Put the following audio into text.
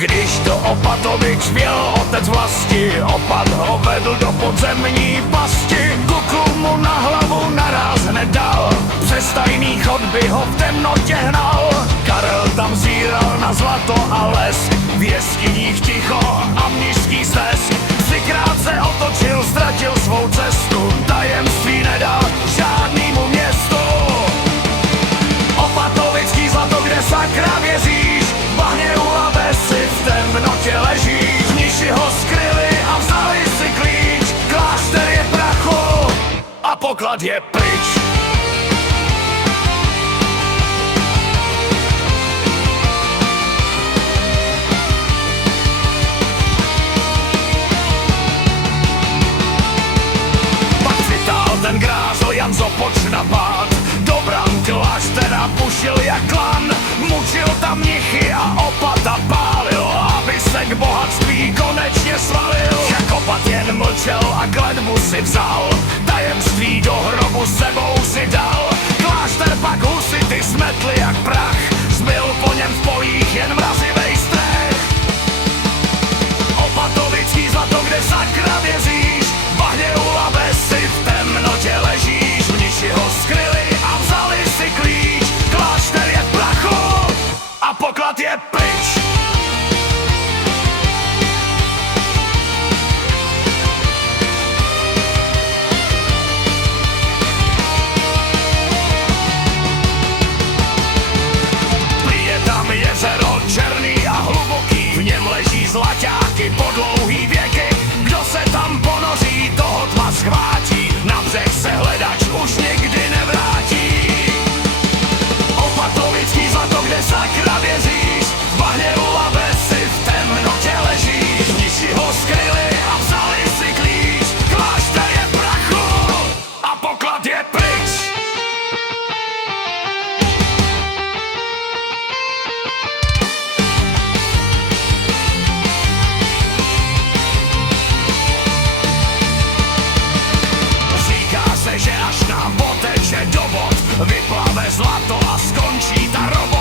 Když do Opatovič vjel otec vlasti, opat ho vedl do podzemní pasti. Kuklu mu na hlavu naráz hned dal, přes tajný chodby ho v temnotě hnal. Karel tam zíral na zlato a lesk, v jeskyních ticho a mnišský stesk. Třikrát se otočil, ztratil svou cestu, tajemství nedal žádnému městu. Opatovický zlato, kde sakra věříš, v bahně u labe si v temnotě ležíš. Mniši ho skryli a vzali si klíč, klášter je prachu a poklad je pryč. Ten grázl Jan Zopoč napád, do bran kláštera pušil jak klan. Mučil tam mnichy a opata pálil, aby se k bohatství konečně svalil. Jak opat jen mlčel a kletbu si vzal, tajemství do hrobu sebou si dal. Klášter pak husity smetli jak prach, zbyl po něm v pojích jen mrazivej strech. Opatovický zlato, kde sakra věříš, v bahně u labe si v temnotě ležíš. Mniši ho skryli a vzali si klíč, klášter je v prachu a poklad je pryč. Prý je tam jezero černý a hluboký, v něm leží zlaťáky po dlouhý věky. Kdo se tam ponoří, toho tma schvátí, na břeh se hledač už nikdy nevrátí. Opatovický zlato, kde sakra věříš, v bahně u labe si v temnotě ležíš. Mniši ho skryli a vzali si klíč, klášter je v prachu a poklad je pryč. Že až nám poteče do bod, vyplave zlato a skončí ta robota.